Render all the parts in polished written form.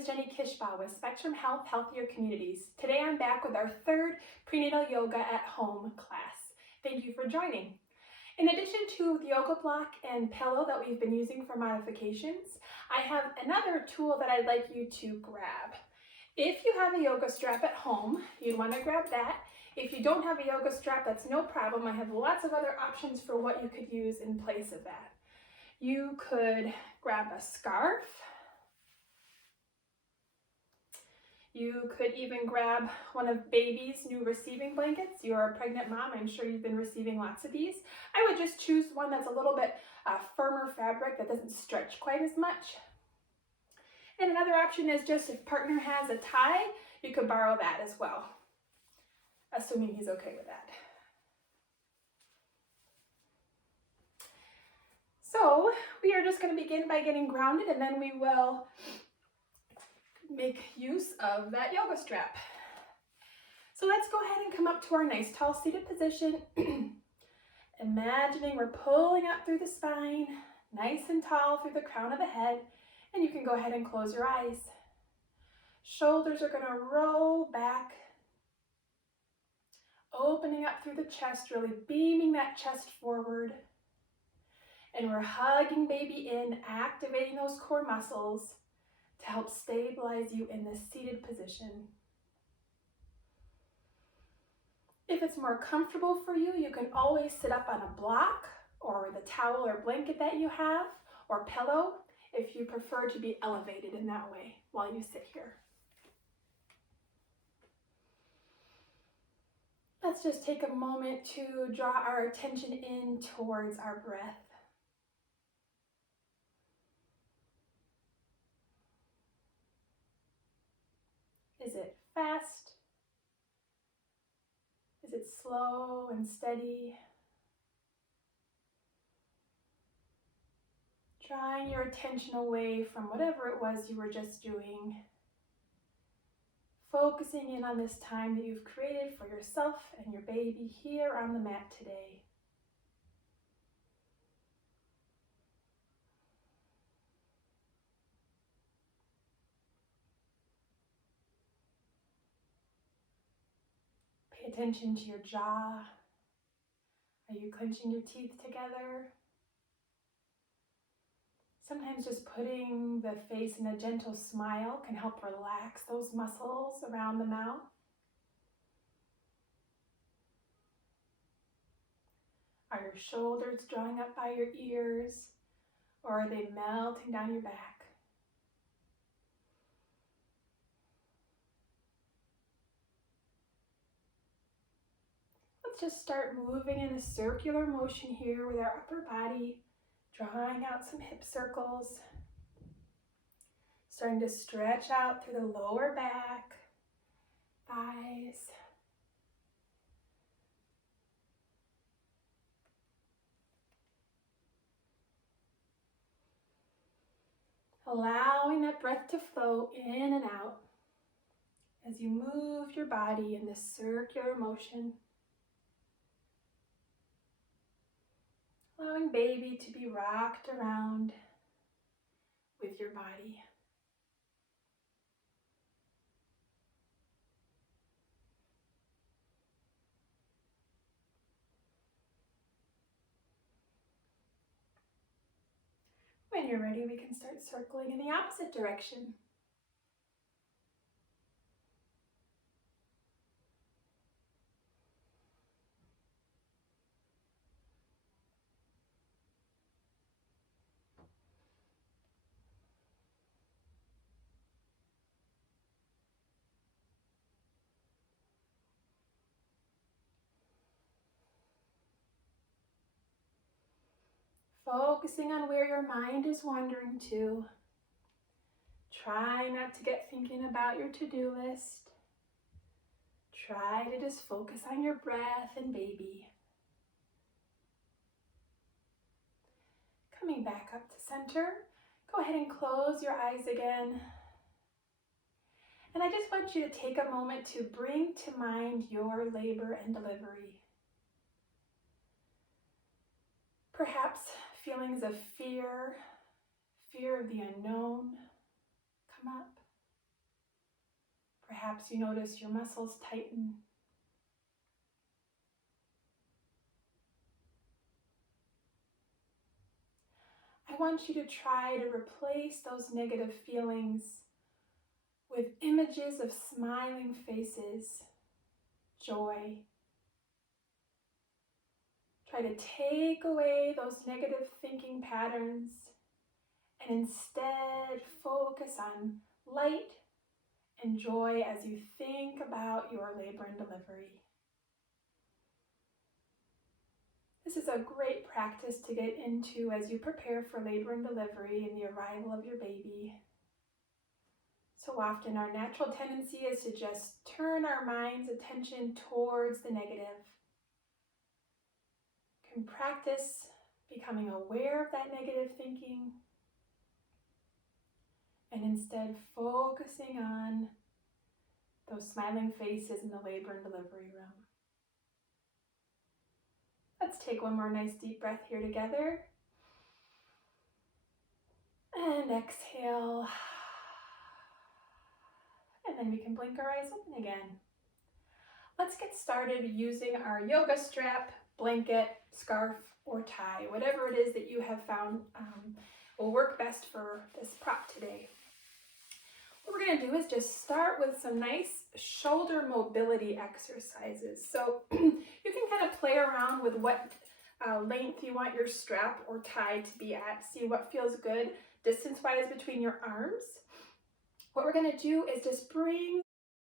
is Jenny Kishbaugh with Spectrum Health Healthier Communities. Today I'm back with our third Prenatal Yoga at Home class. Thank you for joining. In addition to the yoga block and pillow that we've been using for modifications, I have another tool that I'd like you to grab. If you have a yoga strap at home, you'd want to grab that. If you don't have a yoga strap, that's no problem. I have lots of other options for what you could use in place of that. You could grab a scarf. You could even grab one of baby's new receiving blankets. You're a pregnant mom, I'm sure you've been receiving lots of these. I would just choose one that's a little bit firmer fabric that doesn't stretch quite as much. And another option is just if partner has a tie, you could borrow that as well, assuming he's okay with that. So we are just going to begin by getting grounded, and then we will make use of that yoga strap. So let's go ahead and come up to our nice tall seated position. Imagining we're pulling up through the spine, nice and tall through the crown of the head, and you can go ahead and close your eyes. Shoulders are going to roll back, opening up through the chest, really beaming that chest forward. And we're hugging baby in, activating those core muscles to help stabilize you in this seated position. If it's more comfortable for you, you can always sit up on a block or the towel or blanket that you have, or pillow, if you prefer to be elevated in that way while you sit here. Let's just take a moment to draw our attention in towards our breath. Is it fast? Is it slow and steady? Drawing your attention away from whatever it was you were just doing. Focusing in on this time that you've created for yourself and your baby here on the mat today. Pay attention to your jaw. Are you clenching your teeth together? Sometimes just putting the face in a gentle smile can help relax those muscles around the mouth. Are your shoulders drawing up by your ears, or are they melting down your back? Let's just start moving in a circular motion here with our upper body, drawing out some hip circles, starting to stretch out through the lower back, thighs. Allowing that breath to flow in and out as you move your body in this circular motion. Allowing baby to be rocked around with your body. When you're ready, we can start circling in the opposite direction. Focusing on where your mind is wandering to. Try not to get thinking about your to-do list. Try to just focus on your breath and baby. Coming back up to center, go ahead and close your eyes again. And I just want you to take a moment to bring to mind your labor and delivery. Perhaps feelings of fear of the unknown come up. Perhaps you notice your muscles tighten. I want you to try to replace those negative feelings with images of smiling faces, joy. Try to take away those negative thinking patterns and instead focus on light and joy as you think about your labor and delivery. This is a great practice to get into as you prepare for labor and delivery and the arrival of your baby. So often our natural tendency is to just turn our mind's attention towards the negative. You can practice becoming aware of that negative thinking and instead focusing on those smiling faces in the labor and delivery room. Let's take one more nice deep breath here together. And exhale. And then we can blink our eyes open again. Let's get started using our yoga strap, blanket, scarf, or tie. Whatever it is that you have found will work best for this prop today. What we're going to do is just start with some nice shoulder mobility exercises. So you can kind of play around with what length you want your strap or tie to be at. See what feels good distance-wise between your arms. What we're going to do is just bring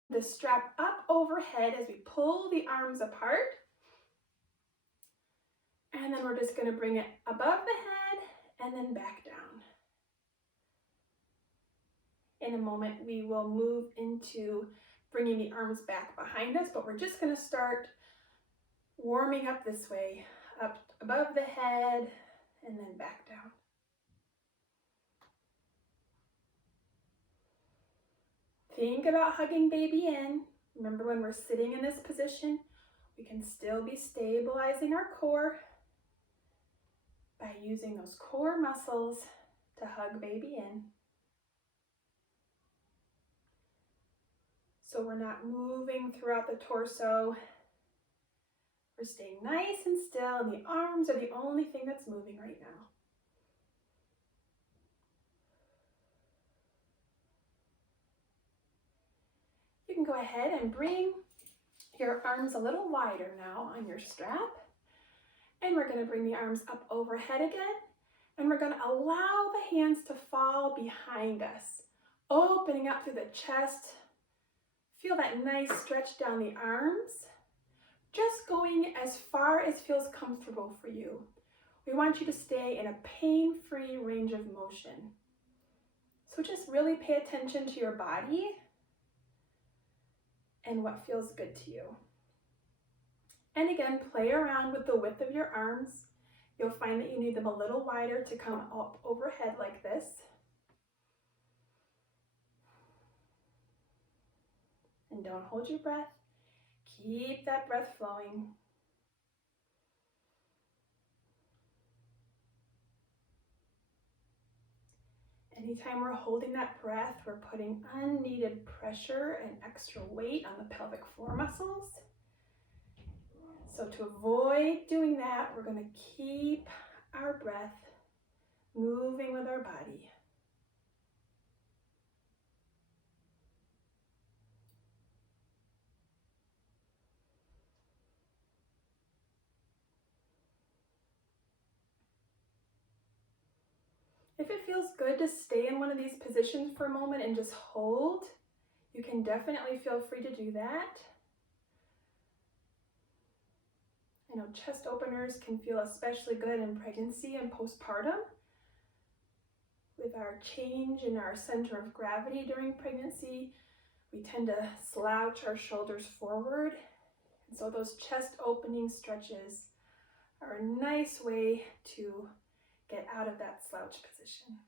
the strap up overhead as we pull the arms apart. And then we're just going to bring it above the head and then back down. In a moment, we will move into bringing the arms back behind us, but we're just going to start warming up this way, up above the head and then back down. Think about hugging baby in. Remember, when we're sitting in this position, we can still be stabilizing our core by using those core muscles to hug baby in. So we're not moving throughout the torso. We're staying nice and still, and the arms are the only thing that's moving right now. You can go ahead and bring your arms a little wider now on your strap. And we're going to bring the arms up overhead again. And we're going to allow the hands to fall behind us, opening up through the chest. Feel that nice stretch down the arms. Just going as far as feels comfortable for you. We want you to stay in a pain-free range of motion. So just really pay attention to your body and what feels good to you. And again, play around with the width of your arms. You'll find that you need them a little wider to come up overhead like this. And don't hold your breath. Keep that breath flowing. Anytime we're holding that breath, we're putting unneeded pressure and extra weight on the pelvic floor muscles. So to avoid doing that, we're going to keep our breath moving with our body. If it feels good to stay in one of these positions for a moment and just hold, you can definitely feel free to do that. I know chest openers can feel especially good in pregnancy and postpartum. With our change in our center of gravity during pregnancy, we tend to slouch our shoulders forward. And so those chest opening stretches are a nice way to get out of that slouch position.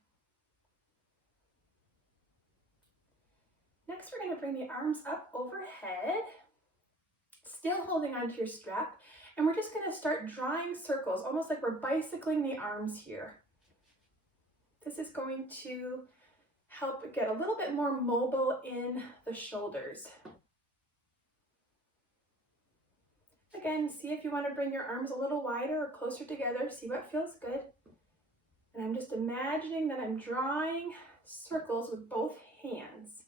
Next, we're going to bring the arms up overhead, still holding onto your strap, and we're just going to start drawing circles, almost like we're bicycling the arms here. This is going to help get a little bit more mobile in the shoulders. Again, see if you want to bring your arms a little wider or closer together. See what feels good. And I'm just imagining that I'm drawing circles with both hands.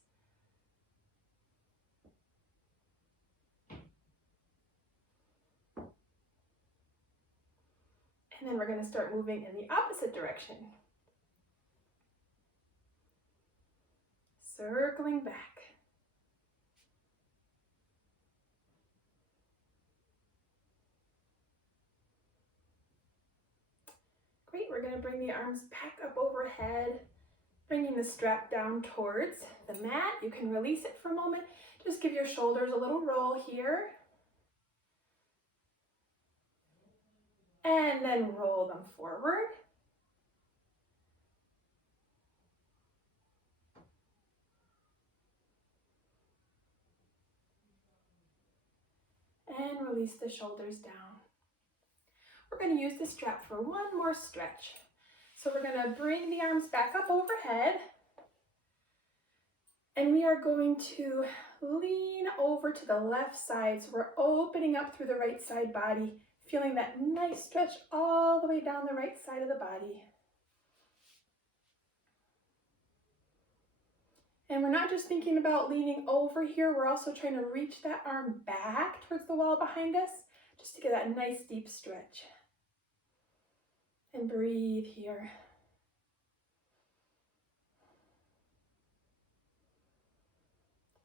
And then we're going to start moving in the opposite direction. Circling back. Great, we're going to bring the arms back up overhead, bringing the strap down towards the mat. You can release it for a moment. Just give your shoulders a little roll here. And then roll them forward. And release the shoulders down. We're going to use the strap for one more stretch. So we're going to bring the arms back up overhead. And we are going to lean over to the left side. So we're opening up through the right side body, feeling that nice stretch all the way down the right side of the body. And we're not just thinking about leaning over here, we're also trying to reach that arm back towards the wall behind us, just to get that nice deep stretch. And breathe here.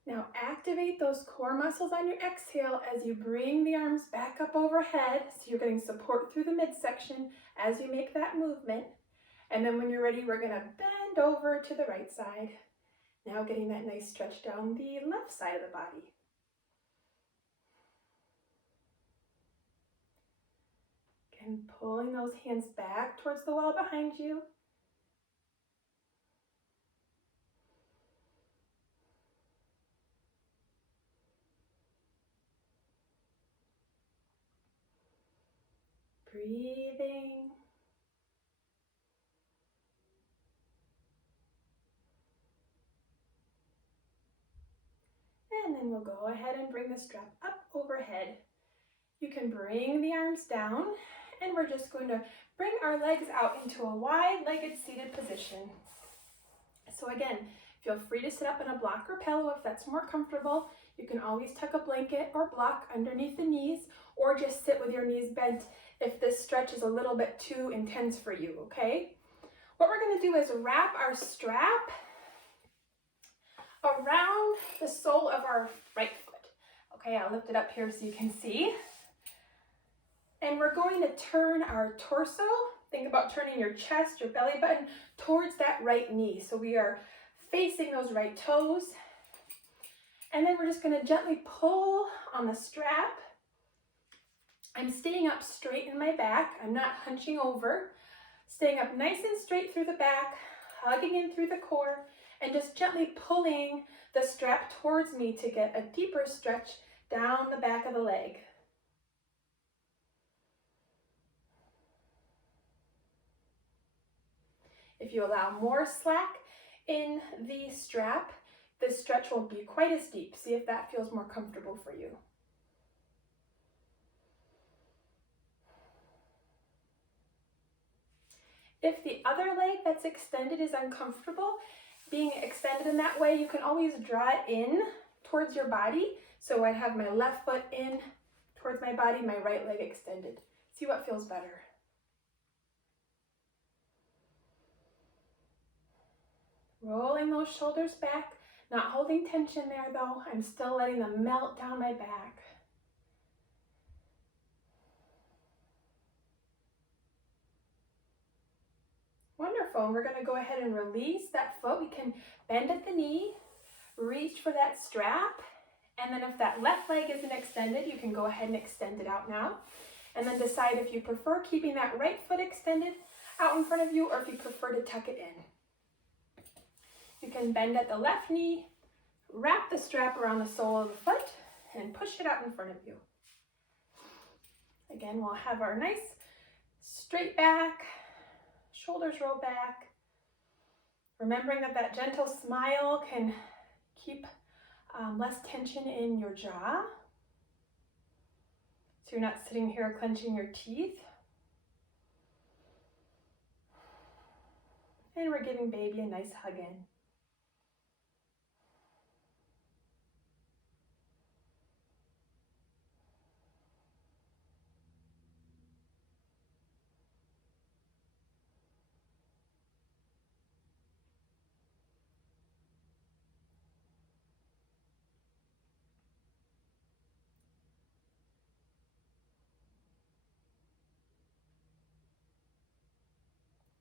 Now activate those core muscles on your exhale as you bring the arms back up overhead, so you're getting support through the midsection as you make that movement. And then when you're ready, we're gonna bend over to the right side. Now getting that nice stretch down the left side of the body. Again, pulling those hands back towards the wall behind you. Breathing. And then we'll go ahead and bring the strap up overhead. You can bring the arms down, and we're just going to bring our legs out into a wide-legged seated position. So again, feel free to sit up in a block or pillow if that's more comfortable. You can always tuck a blanket or block underneath the knees, or just sit with your knees bent if this stretch is a little bit too intense for you, okay? What we're going to do is wrap our strap around the sole of our right foot. Okay, I'll lift it up here so you can see. And we're going to turn our torso, think about turning your chest, your belly button, towards that right knee. So we are facing those right toes. And then we're just going to gently pull on the strap. I'm staying up straight in my back. I'm not hunching over. Staying up nice and straight through the back, hugging in through the core, and just gently pulling the strap towards me to get a deeper stretch down the back of the leg. If you allow more slack in the strap, the stretch won't be quite as deep. See if that feels more comfortable for you. If the other leg that's extended is uncomfortable, being extended in that way, you can always draw it in towards your body. So I have my left foot in towards my body, my right leg extended. See what feels better. Rolling those shoulders back, not holding tension there though. I'm still letting them melt down my back. Wonderful. And we're going to go ahead and release that foot. We can bend at the knee, reach for that strap, and then if that left leg isn't extended, you can go ahead and extend it out now. And then decide if you prefer keeping that right foot extended out in front of you or if you prefer to tuck it in. You can bend at the left knee, wrap the strap around the sole of the foot, and push it out in front of you. Again, we'll have our nice straight back, shoulders roll back, Remembering that that gentle smile can keep less tension in your jaw. So you're not sitting here clenching your teeth. And we're giving baby a nice hug in.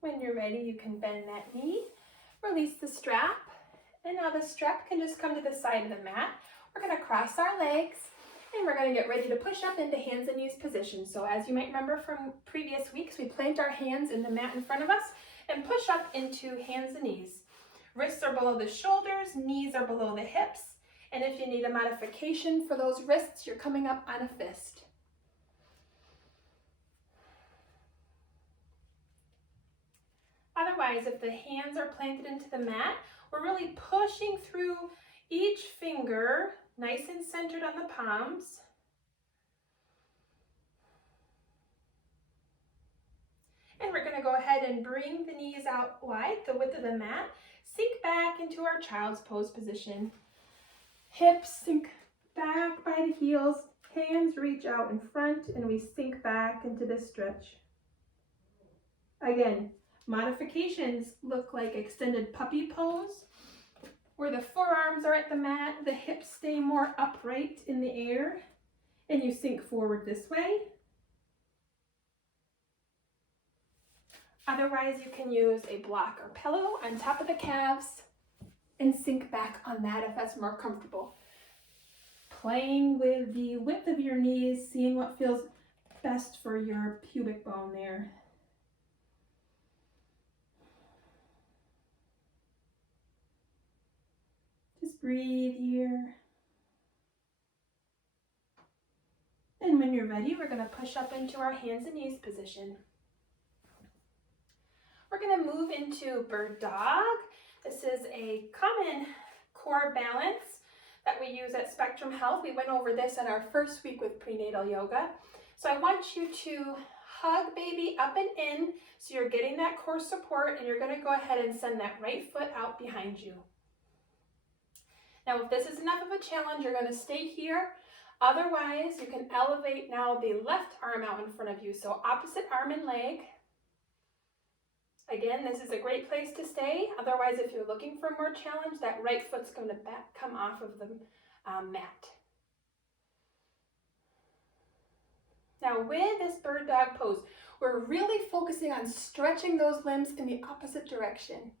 When you're ready, you can bend that knee, release the strap, and now the strap can just come to the side of the mat. We're going to cross our legs, and we're going to get ready to push up into hands and knees position. So as you might remember from previous weeks, we plant our hands in the mat in front of us and push up into hands and knees. Wrists are below the shoulders, knees are below the hips, and if you need a modification for those wrists, you're coming up on a fist. Otherwise, if the hands are planted into the mat, we're really pushing through each finger, nice and centered on the palms. And we're going to go ahead and bring the knees out wide, the width of the mat. Sink back into our child's pose position. Hips sink back by the heels, hands reach out in front, and we sink back into this stretch. Again, modifications look like extended puppy pose, where the forearms are at the mat, the hips stay more upright in the air, and you sink forward this way. Otherwise, you can use a block or pillow on top of the calves and sink back on that if that's more comfortable. Playing with the width of your knees, seeing what feels best for your pubic bone there. Just breathe here. And when you're ready, we're going to push up into our hands and knees position. We're going to move into bird dog. This is a common core balance that we use at Spectrum Health. We went over this in our first week with prenatal yoga. So I want you to hug baby up and in so you're getting that core support, and you're going to go ahead and send that right foot out behind you. Now, if this is enough of a challenge, you're going to stay here. Otherwise, you can elevate now the left arm out in front of you. So opposite arm and leg. Again, this is a great place to stay. Otherwise, if you're looking for more challenge, that right foot's going to come off of the mat. Now, with this bird dog pose, we're really focusing on stretching those limbs in the opposite direction.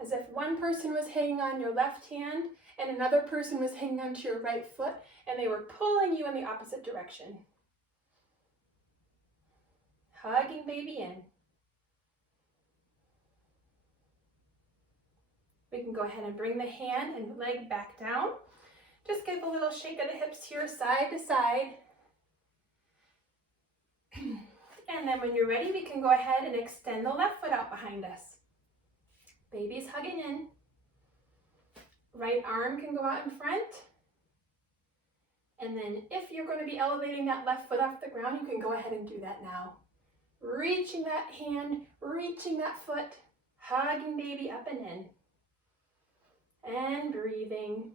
As if one person was hanging on your left hand and another person was hanging onto your right foot, and they were pulling you in the opposite direction. Hugging baby in. We can go ahead and bring the hand and leg back down. Just give a little shake of the hips here, side to side. And then when you're ready, we can go ahead and extend the left foot out behind us. Baby's hugging in. Right arm can go out in front. And then if you're going to be elevating that left foot off the ground, you can go ahead and do that now. Reaching that hand, reaching that foot, hugging baby up and in. And breathing.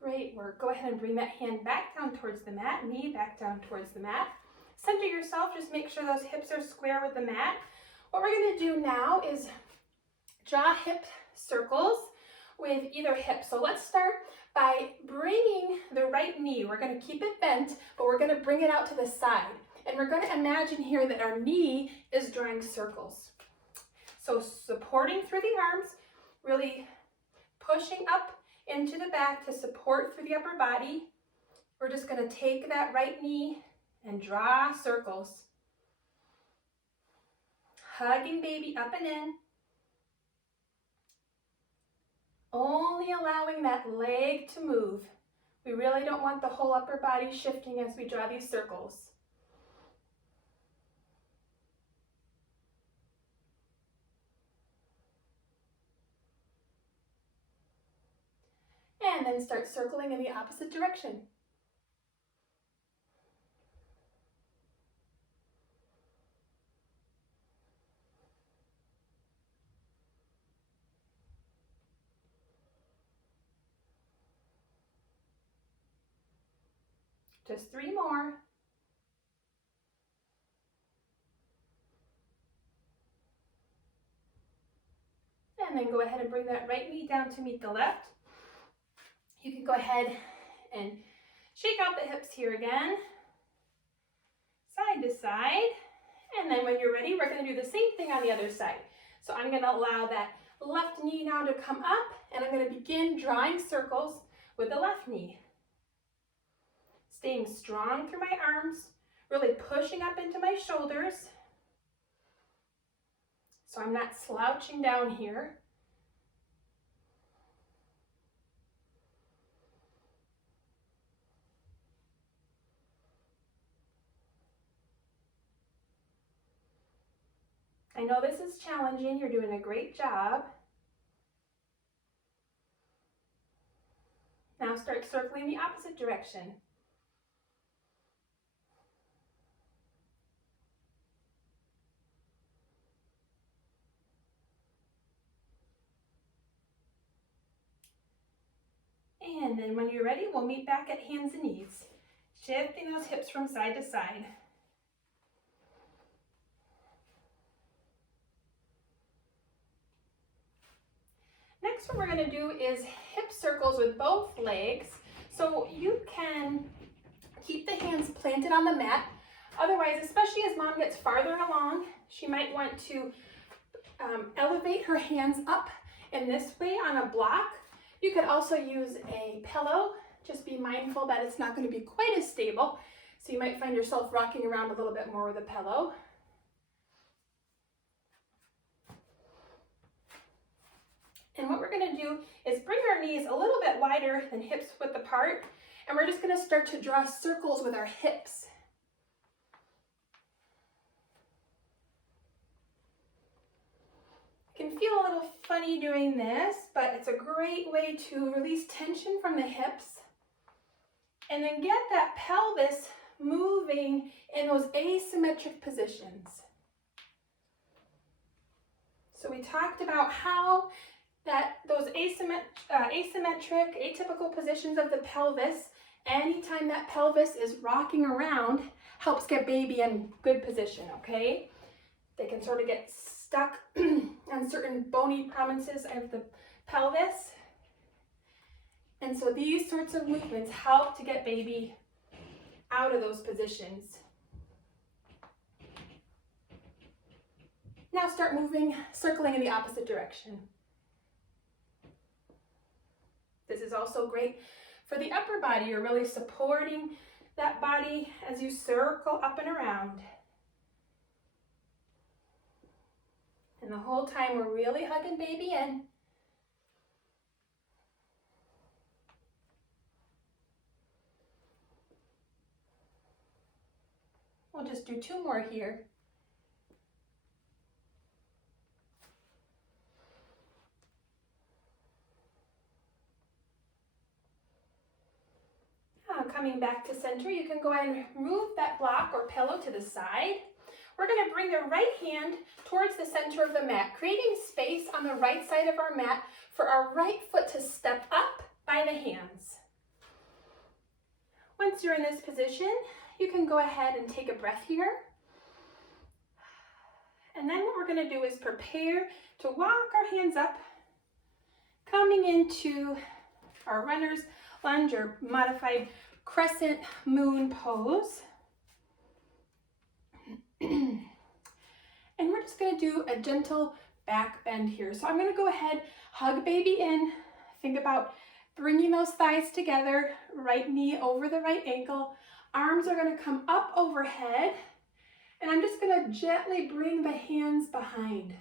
Great work. Go ahead and bring that hand back down towards the mat, knee back down towards the mat. Center yourself, just make sure those hips are square with the mat. What we're going to do now is draw hip circles with either hip. So let's start by bringing the right knee. We're going to keep it bent, but we're going to bring it out to the side. And we're going to imagine here that our knee is drawing circles. So supporting through the arms, really pushing up into the back to support through the upper body. We're just going to take that right knee and draw circles. Hugging baby up and in. Only allowing that leg to move. We really don't want the whole upper body shifting as we draw these circles. And then start circling in the opposite direction. Just 3 more. And then go ahead and bring that right knee down to meet the left. You can go ahead and shake out the hips here again, side to side. And then when you're ready, we're going to do the same thing on the other side. So I'm going to allow that left knee now to come up, and I'm going to begin drawing circles with the left knee. Staying strong through my arms, really pushing up into my shoulders. So I'm not slouching down here. I know this is challenging. You're doing a great job. Now start circling the opposite direction. And then when you're ready, we'll meet back at hands and knees, shifting those hips from side to side. Next, what we're going to do is hip circles with both legs. So you can keep the hands planted on the mat. Otherwise, especially as mom gets farther along, she might want to elevate her hands up in this way on a block. You could also use a pillow. Just be mindful that it's not going to be quite as stable. So you might find yourself rocking around a little bit more with a pillow. And what we're going to do is bring our knees a little bit wider than hips width apart, and we're just going to start to draw circles with our hips. It can feel a little funny doing this, but it's a great way to release tension from the hips and then get that pelvis moving in those asymmetric positions. So we talked about how those asymmetric, atypical positions of the pelvis, anytime that pelvis is rocking around, helps get baby in good position, okay? They can sort of get stuck on certain bony prominences of the pelvis. And so these sorts of movements help to get baby out of those positions. Now start moving, circling in the opposite direction. This is also great for the upper body. You're really supporting that body as you circle up and around. And the whole time we're really hugging baby in. We'll just do 2 more here. Coming back to center, you can go ahead and move that block or pillow to the side. We're going to bring the right hand towards the center of the mat, creating space on the right side of our mat for our right foot to step up by the hands. Once you're in this position, you can go ahead and take a breath here. And then what we're going to do is prepare to walk our hands up, coming into our runner's lunge or modified crescent moon pose. And we're just going to do a gentle back bend here. So I'm going to go ahead, hug baby in. Think about bringing those thighs together, right knee over the right ankle. Arms are going to come up overhead. And I'm just going to gently bring the hands behind.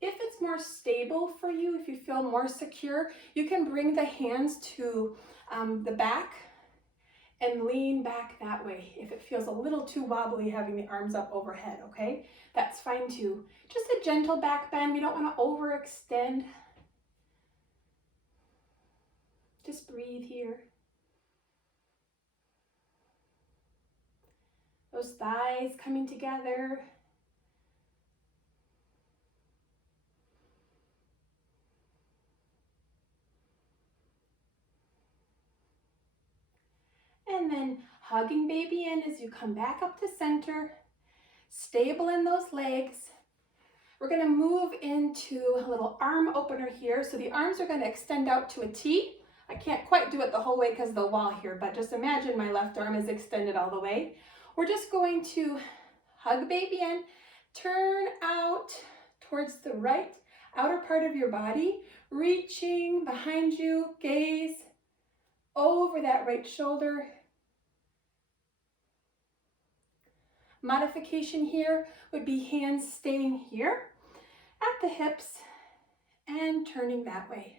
If it's more stable for you, if you feel more secure, you can bring the hands to the back and lean back that way. If it feels a little too wobbly having the arms up overhead, okay? That's fine too. Just a gentle back bend. We don't want to overextend. Just breathe here. Those thighs coming together. And then hugging baby in as you come back up to center. Stable in those legs. We're going to move into a little arm opener here. So the arms are going to extend out to a T. I can't quite do it the whole way because of the wall here, but just imagine my left arm is extended all the way. We're just going to hug baby in, turn out towards the right outer part of your body, reaching behind you, gaze over that right shoulder. Modification here would be hands staying here at the hips and turning that way.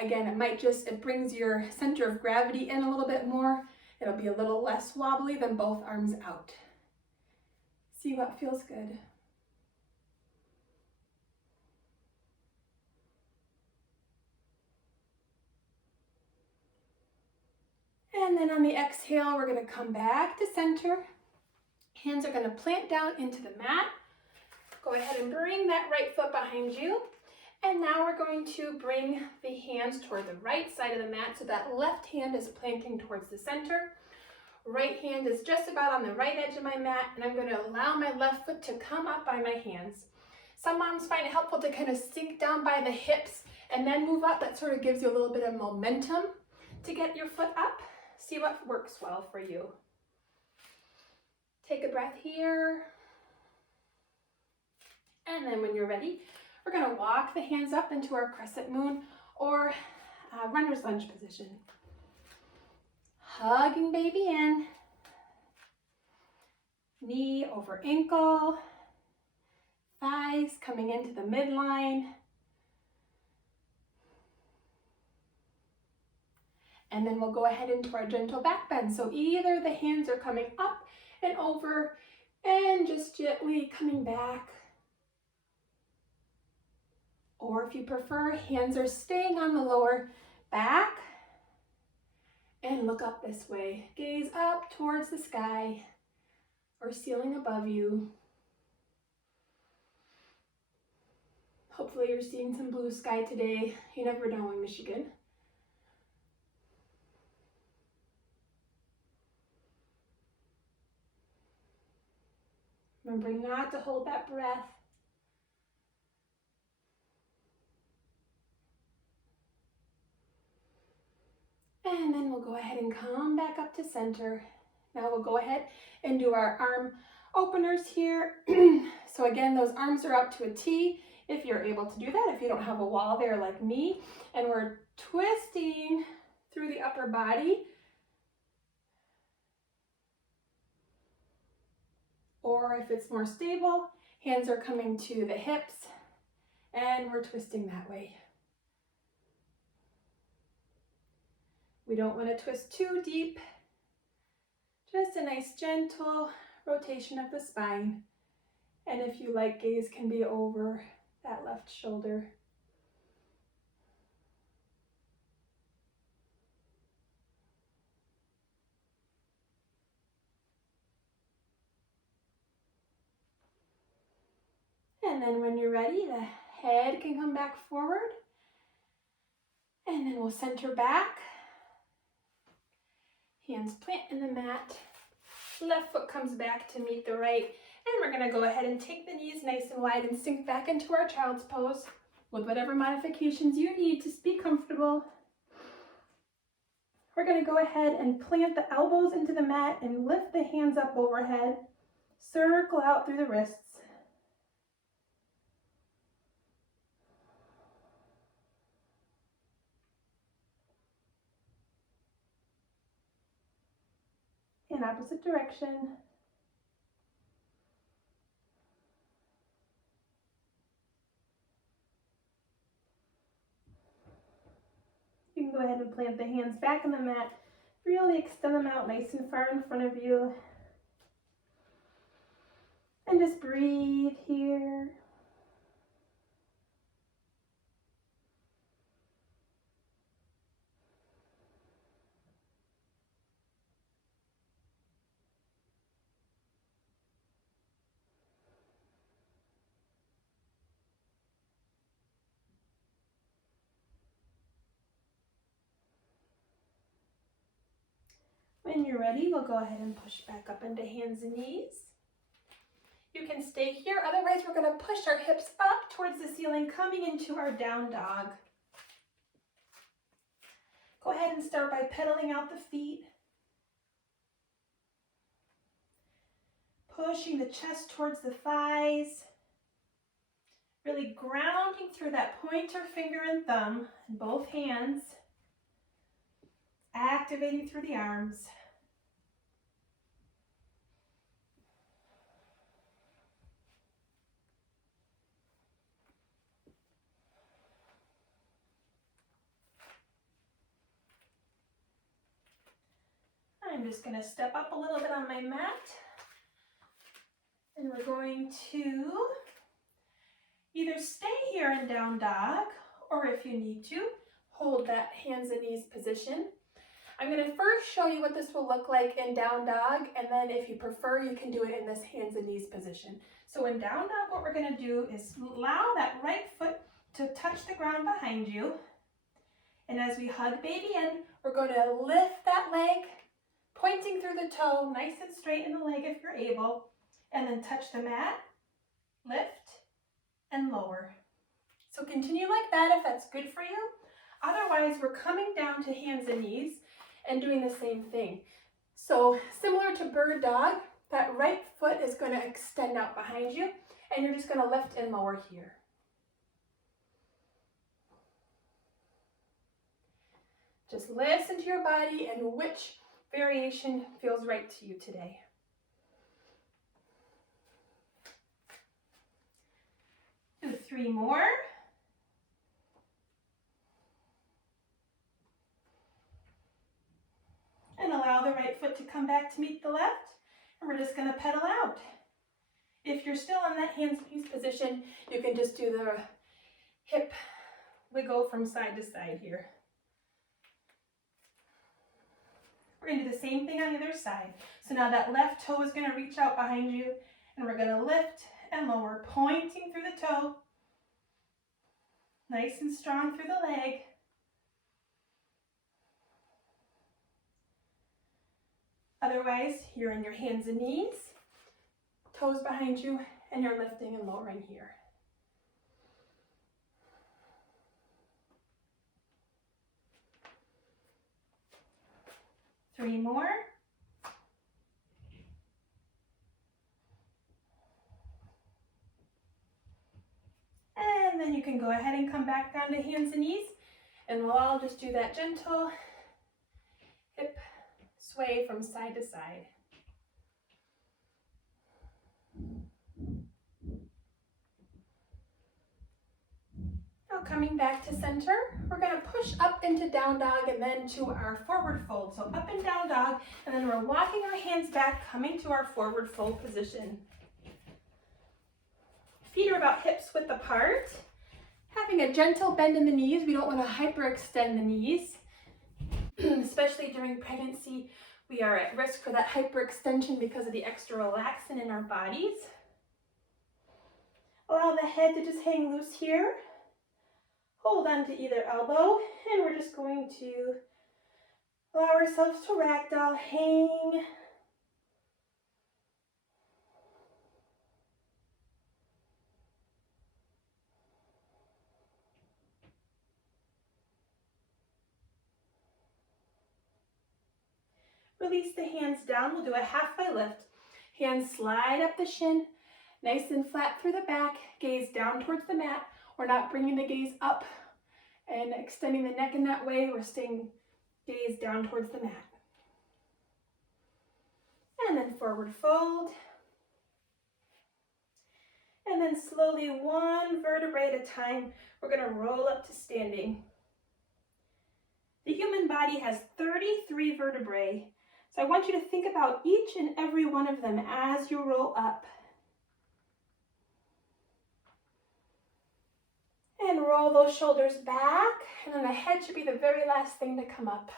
Again, it brings your center of gravity in a little bit more. It'll be a little less wobbly than both arms out. See what feels good. And then on the exhale, we're going to come back to center. Hands are going to plant down into the mat. Go ahead and bring that right foot behind you. And now we're going to bring the hands toward the right side of the mat so that left hand is planting towards the center. Right hand is just about on the right edge of my mat, and I'm going to allow my left foot to come up by my hands. Some moms find it helpful to kind of sink down by the hips and then move up. That sort of gives you a little bit of momentum to get your foot up. See what works well for you. Take a breath here. And then when you're ready, we're going to walk the hands up into our crescent moon or runner's lunge position. Hugging baby in. Knee over ankle. Thighs coming into the midline. And then we'll go ahead into our gentle back bend. So either the hands are coming up and over and just gently coming back. Or if you prefer, hands are staying on the lower back. And look up this way. Gaze up towards the sky or ceiling above you. Hopefully you're seeing some blue sky today. You never know in Michigan. Remember not to hold that breath. And then we'll go ahead and come back up to center. Now we'll go ahead and do our arm openers here. So again, those arms are up to a T if you're able to do that, if you don't have a wall there like me. And we're twisting through the upper body. Or if it's more stable, hands are coming to the hips and we're twisting that way. We don't want to twist too deep. Just a nice gentle rotation of the spine. And if you like, gaze can be over that left shoulder. And then when you're ready, the head can come back forward. And then we'll center back. Hands plant in the mat. Left foot comes back to meet the right. And we're going to go ahead and take the knees nice and wide and sink back into our child's pose with whatever modifications you need to be comfortable. We're going to go ahead and plant the elbows into the mat and lift the hands up overhead. Circle out through the wrists. In opposite direction. ahead and plant the hands back on the mat. Really extend them out nice and far in front of you. And just breathe here. When you're ready, we'll go ahead and push back up into hands and knees. You can stay here, otherwise we're going to push our hips up towards the ceiling, coming into our down dog. Go ahead and start by pedaling out the feet. Pushing the chest towards the thighs. Really grounding through that pointer finger and thumb in both hands. Activating through the arms. I'm just going to step up a little bit on my mat. And we're going to either stay here in down dog, or if you need to, hold that hands and knees position. I'm going to first show you what this will look like in down dog, and then if you prefer, you can do it in this hands and knees position. So in down dog, what we're going to do is allow that right foot to touch the ground behind you. And as we hug baby in, we're going to lift that leg, pointing through the toe, nice and straight in the leg if you're able, and then touch the mat, lift, and lower. So continue like that if that's good for you. Otherwise, we're coming down to hands and knees and doing the same thing. So similar to bird dog, that right foot is going to extend out behind you, and you're just going to lift and lower here. Just listen to your body and which variation feels right to you today. Do 3 more. And allow the right foot to come back to meet the left. And we're just going to pedal out. If you're still in that hands and knees position, you can just do the hip wiggle from side to side here. We're going to do the same thing on the other side. So now that left toe is going to reach out behind you, and we're going to lift and lower, pointing through the toe. Nice and strong through the leg. Otherwise, you're in your hands and knees, toes behind you, and you're lifting and lowering here. Three more. And then you can go ahead and come back down to hands and knees, and we'll all just do that gentle hip sway from side to side. Now coming back to center, we're going to push up into down dog and then to our forward fold. So up and down dog, and then we're walking our hands back, coming to our forward fold position. Feet are about hips width apart. Having a gentle bend in the knees. We don't want to hyperextend the knees. Especially during pregnancy, we are at risk for that hyperextension because of the extra relaxin in our bodies. Allow the head to just hang loose here. Hold on to either elbow, and we're just going to allow ourselves to ragdoll, hang. Release the hands down. We'll do a halfway lift. Hands slide up the shin, nice and flat through the back. Gaze down towards the mat. We're not bringing the gaze up and extending the neck in that way. We're staying gaze down towards the mat. And then forward fold. And then slowly, one vertebrae at a time, we're going to roll up to standing. The human body has 33 vertebrae, so I want you to think about each and every one of them as you roll up. And roll those shoulders back, and then the head should be the very last thing to come up.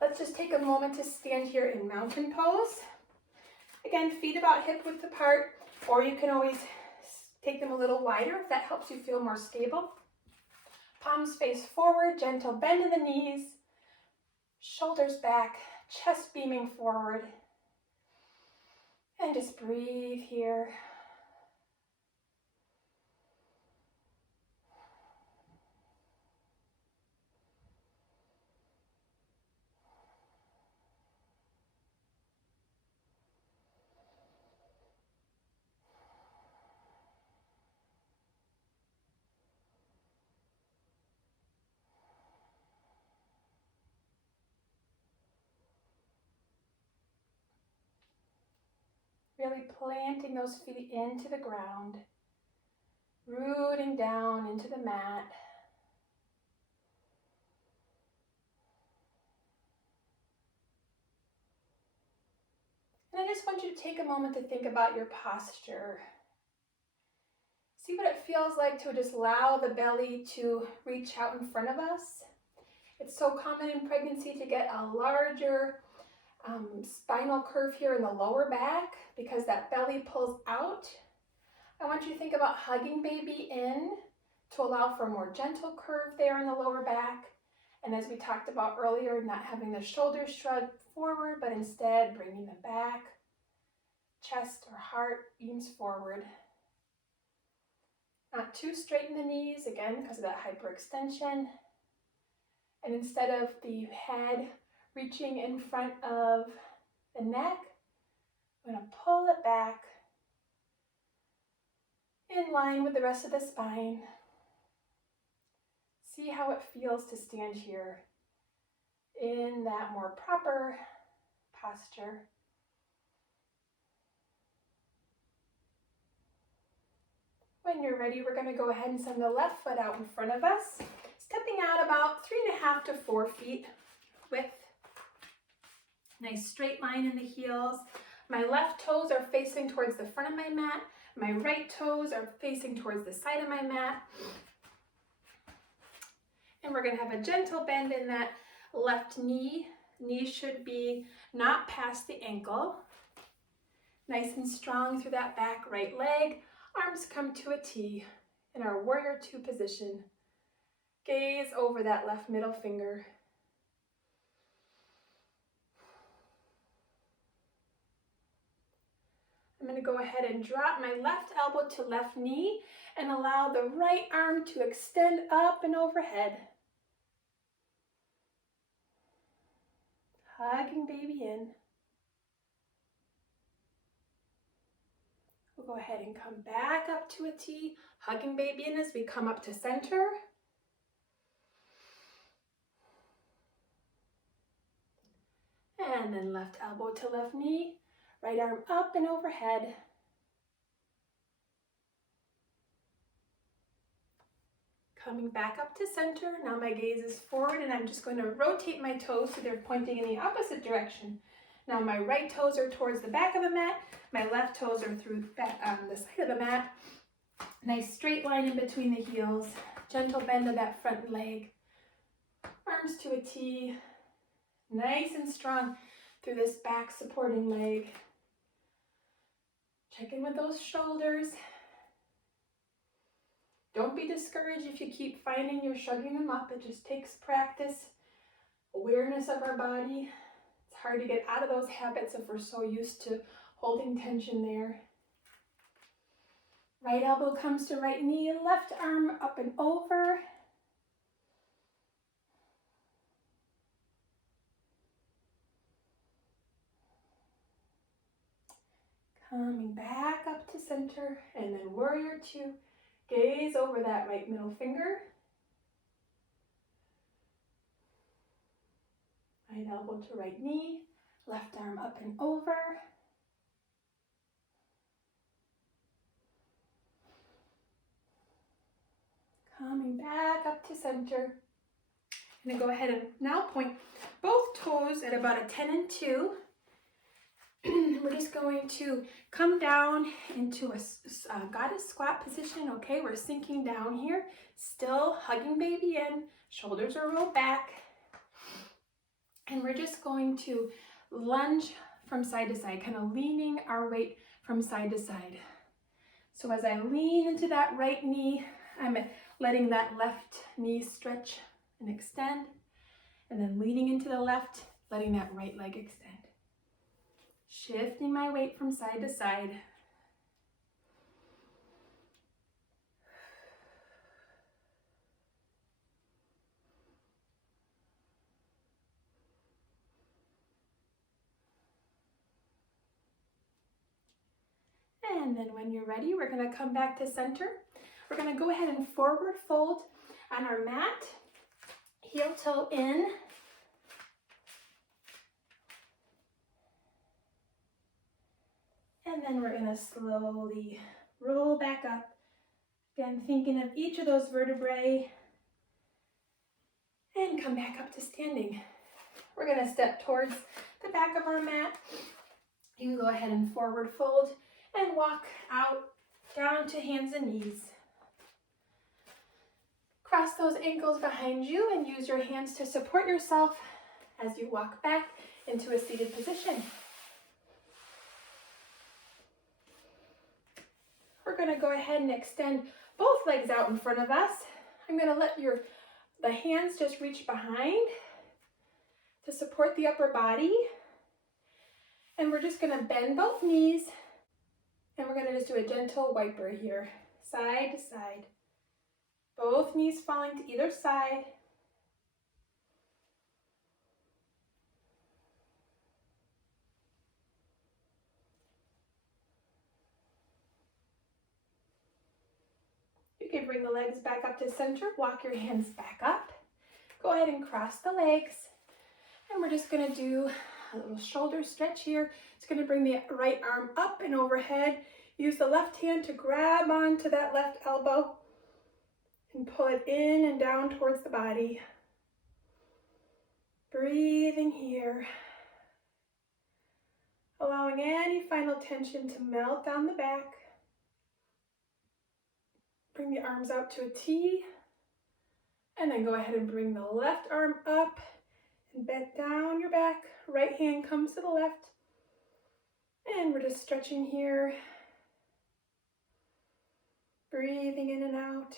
Let's just take a moment to stand here in mountain pose. Again, feet about hip width apart, or you can always take them a little wider if that helps you feel more stable. Palms face forward, gentle bend in the knees, shoulders back, chest beaming forward. And just breathe here. Really planting those feet into the ground, rooting down into the mat. And I just want you to take a moment to think about your posture. See what it feels like to just allow the belly to reach out in front of us. It's so common in pregnancy to get a larger spinal curve here in the lower back because that belly pulls out. I want you to think about hugging baby in to allow for a more gentle curve there in the lower back. And as we talked about earlier, not having the shoulders shrug forward, but instead bringing them back. Chest or heart beams forward. Not too straight in the knees, again, because of that hyperextension. And instead of the head reaching in front of the neck, I'm going to pull it back in line with the rest of the spine. See how it feels to stand here in that more proper posture. When you're ready, we're going to go ahead and send the left foot out in front of us, stepping out about 3.5 to 4 feet width. Nice straight line in the heels. My left toes are facing towards the front of my mat. My right toes are facing towards the side of my mat. And we're going to have a gentle bend in that left knee. Knee should be not past the ankle. Nice and strong through that back right leg. Arms come to a T in our warrior two position. Gaze over that left middle finger. I'm going to go ahead and drop my left elbow to left knee and allow the right arm to extend up and overhead. Hugging baby in. We'll go ahead and come back up to a T, hugging baby in as we come up to center. And then left elbow to left knee, right arm up and overhead. Coming back up to center. Now my gaze is forward and I'm just going to rotate my toes so they're pointing in the opposite direction. Now my right toes are towards the back of the mat. My left toes are through the side of the mat. Nice straight line in between the heels. Gentle bend of that front leg. Arms to a T. Nice and strong through this back supporting leg. Check in with those shoulders. Don't be discouraged if you keep finding you're shrugging them up. It just takes practice, awareness of our body. It's hard to get out of those habits if we're so used to holding tension there. Right elbow comes to right knee, left arm up and over. Coming back up to center, and then warrior two. Gaze over that right middle finger. Right elbow to right knee, left arm up and over. Coming back up to center. I'm going to go ahead and now point both toes at about a 10 and 2. We're just going to come down into a goddess squat position. Okay, we're sinking down here, still hugging baby in, shoulders are rolled back. And we're just going to lunge from side to side, kind of leaning our weight from side to side. So as I lean into that right knee, I'm letting that left knee stretch and extend, and then leaning into the left, letting that right leg extend. Shifting my weight from side to side. And then when you're ready, we're going to come back to center. We're going to go ahead and forward fold on our mat, heel toe in. And then we're going to slowly roll back up. Again, thinking of each of those vertebrae. And come back up to standing. We're going to step towards the back of our mat. You can go ahead and forward fold and walk out down to hands and knees. Cross those ankles behind you and use your hands to support yourself as you walk back into a seated position. We're going to go ahead and extend both legs out in front of us. I'm going to let the hands just reach behind to support the upper body. And we're just going to bend both knees. And we're going to just do a gentle wiper here, side to side. Both knees falling to either side. You can bring the legs back up to center, walk your hands back up. Go ahead and cross the legs. And we're just going to do a little shoulder stretch here. It's going to bring the right arm up and overhead. Use the left hand to grab onto that left elbow and pull it in and down towards the body. Breathing here. Allowing any final tension to melt down the back. Bring the arms out to a T. And then go ahead and bring the left arm up and bend down your back. Right hand comes to the left. And we're just stretching here. Breathing in and out.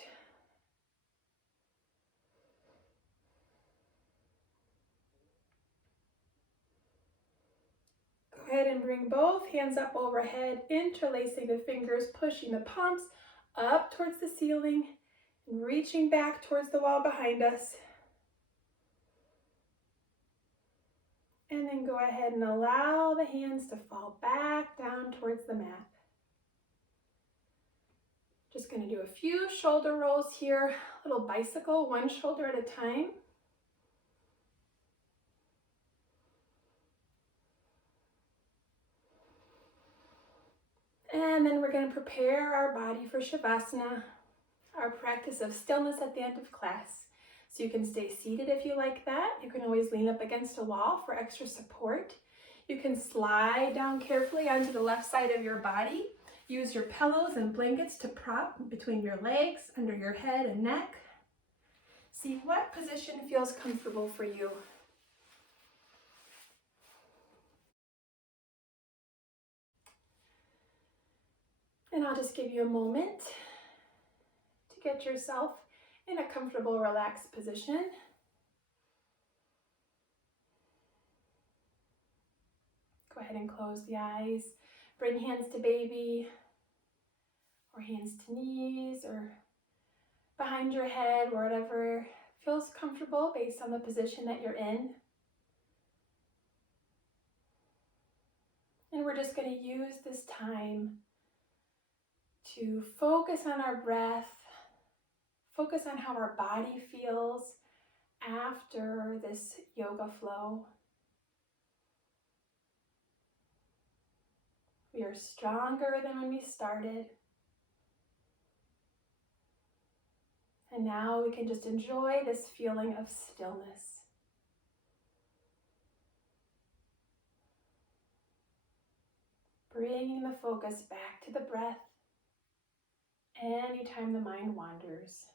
Go ahead and bring both hands up overhead, interlacing the fingers, pushing the palms up towards the ceiling, and reaching back towards the wall behind us. And then go ahead and allow the hands to fall back down towards the mat. Just going to do a few shoulder rolls here, a little bicycle, one shoulder at a time. And then we're going to prepare our body for Shavasana, our practice of stillness at the end of class. So you can stay seated if you like that. You can always lean up against a wall for extra support. You can slide down carefully onto the left side of your body. Use your pillows and blankets to prop between your legs, under your head and neck. See what position feels comfortable for you. And I'll just give you a moment to get yourself in a comfortable, relaxed position. Go ahead and close the eyes. Bring hands to baby, or hands to knees, or behind your head, wherever feels comfortable based on the position that you're in. And we're just going to use this time to focus on our breath, focus on how our body feels after this yoga flow. We are stronger than when we started. And now we can just enjoy this feeling of stillness. Bringing the focus back to the breath anytime the mind wanders.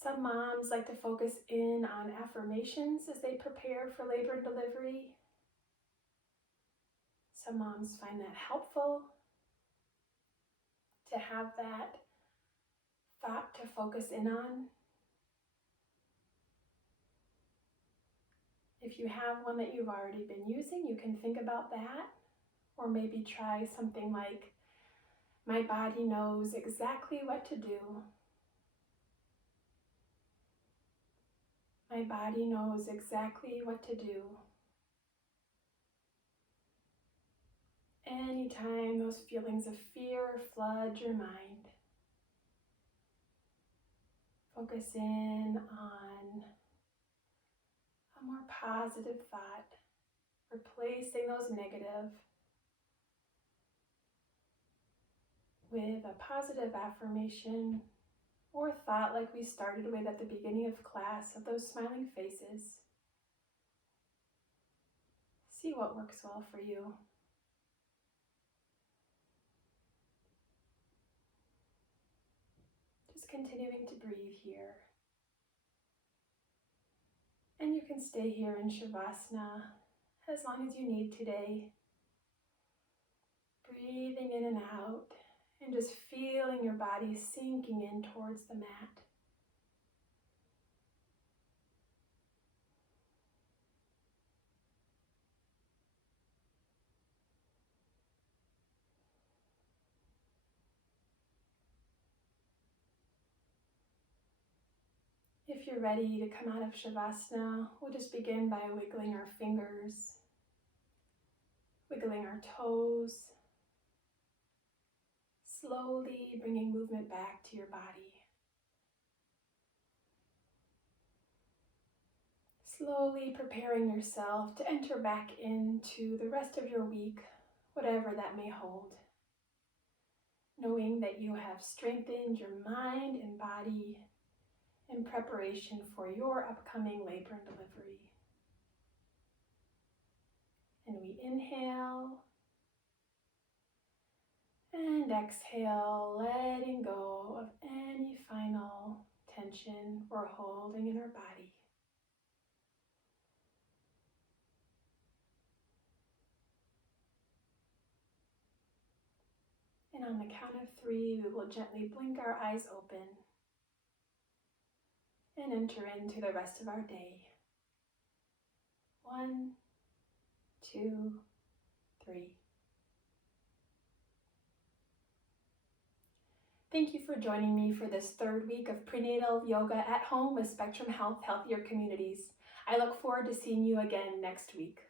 Some moms like to focus in on affirmations as they prepare for labor and delivery. Some moms find that helpful to have that thought to focus in on. If you have one that you've already been using, you can think about that, or maybe try something like, "My body knows exactly what to do. My body knows exactly what to do." Anytime those feelings of fear flood your mind, focus in on a more positive thought, replacing those negative with a positive affirmation or thought like we started with at the beginning of class, of those smiling faces. See what works well for you. Just continuing to breathe here. And you can stay here in Shavasana as long as you need today. Breathing in and out and just feeling your body sinking in towards the mat. If you're ready to come out of Shavasana, we'll just begin by wiggling our fingers, wiggling our toes, slowly bringing movement back to your body. Slowly preparing yourself to enter back into the rest of your week, whatever that may hold. Knowing that you have strengthened your mind and body in preparation for your upcoming labor and delivery. And we inhale and exhale, letting go of any final tension we're holding in our body. And on the count of 3, we will gently blink our eyes open and enter into the rest of our day. 1, 2, 3. Thank you for joining me for this third week of Prenatal Yoga at home with Spectrum Health Healthier Communities. I look forward to seeing you again next week.